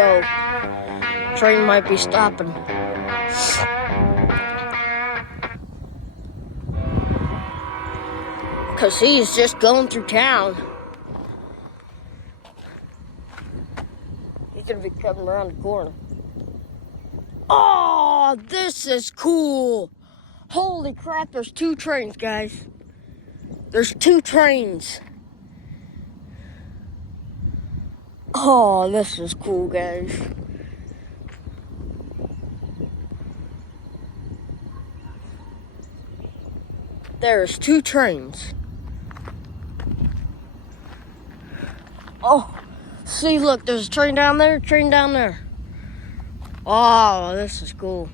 go. Train might be stopping. Because he's just going through town. He's going to be coming around the corner. Oh, this is cool. Holy crap, there's 2 trains, guys. There's 2 trains. Oh, this is cool, guys. There's 2 trains. Oh, see, look, there's a train down there, train down there. Oh, this is cool.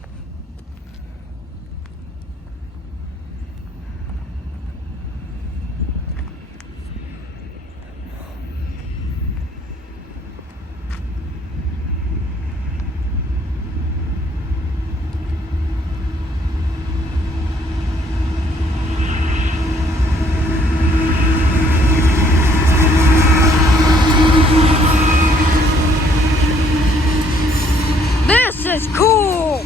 This is cool!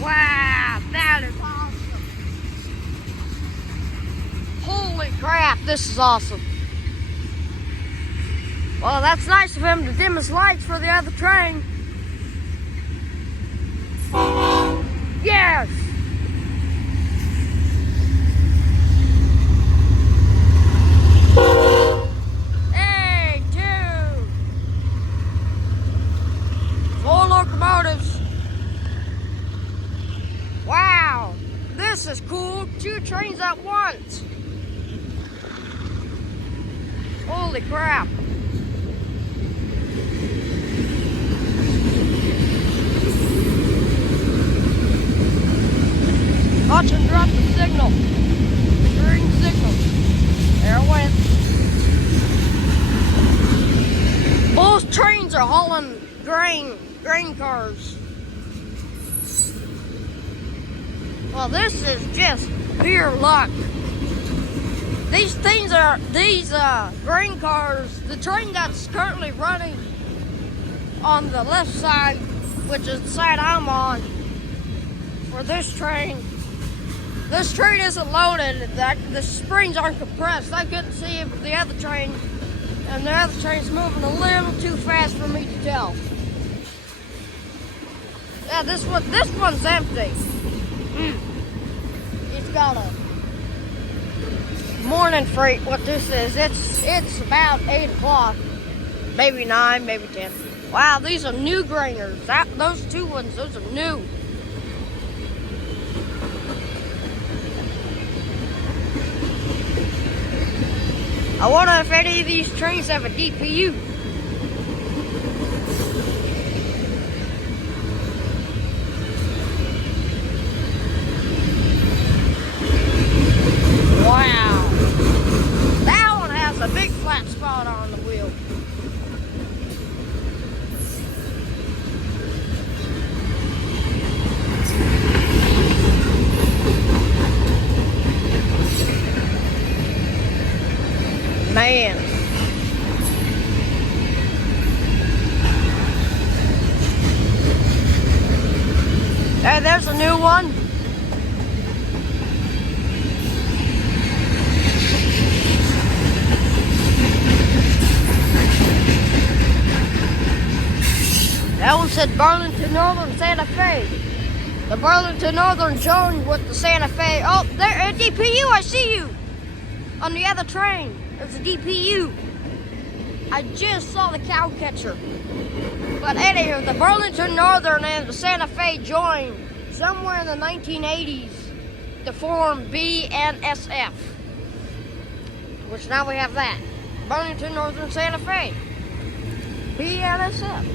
Wow, that is awesome! Holy crap, this is awesome! Well, that's nice of him to dim his lights for the other train. Yes! Hey, 2! 4 locomotives. Wow, this is cool. 2 trains at once. Holy crap. Watch him drop the signal. The green signal. There it went. Both trains are hauling grain cars. Well, this is just pure luck. These grain cars, the train that's currently running on the left side, which is the side I'm on, for this train isn't loaded. The springs aren't compressed. I couldn't see if the other train, and the other train's moving a little too fast for me to tell. Yeah, this one's empty. It's got a morning freight. What this is, it's about 8 o'clock, maybe 9, maybe 10. Wow, these are new grainers. Those 2 ones, those are new. I wonder if any of these trains have a DPU. Wow. That one has a big flat spot on the wheel. Man. Hey, there's a new one. That one said Burlington Northern Santa Fe. The Burlington Northern joined with the Santa Fe. Oh, there, DPU, I see you. On the other train, there's a DPU. I just saw the cow catcher. But anywho, the Burlington Northern and the Santa Fe joined somewhere in the 1980s to form BNSF. Which now we have that. Burlington Northern Santa Fe. BNSF.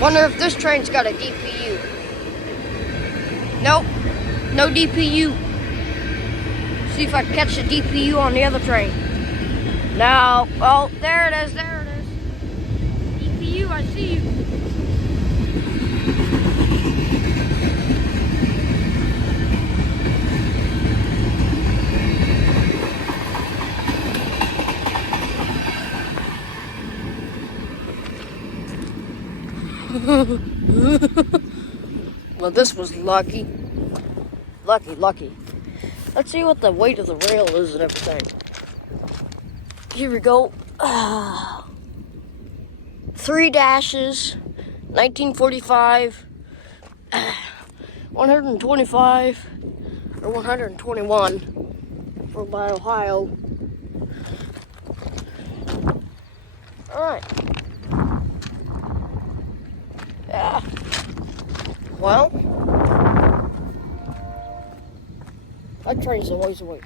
Wonder if this train's got a DPU. Nope, no DPU. See if I can catch the DPU on the other train. No, oh, there it is, there it is. DPU, I see you. Well, this was lucky. Lucky. Let's see what the weight of the rail is and everything. Here we go. 3 dashes, 1945, 125, or 121 for by Ohio. Alright. Yeah. Well, that train's a ways away.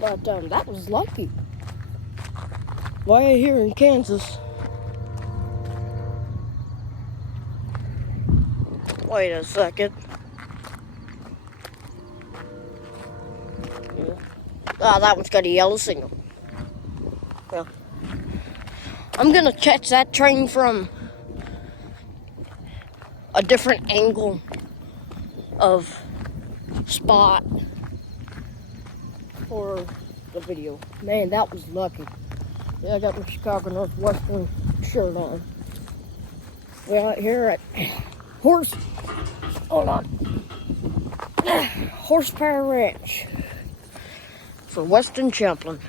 But that was lucky. Way here in Kansas. Wait a second. Yeah. Ah, that one's got a yellow signal. Well, I'm gonna catch that train from a different angle of spot for the video. Man, that was lucky. Yeah, I got my Chicago Northwestern shirt on. We're out here at Horsepower Ranch for Weston Champlin.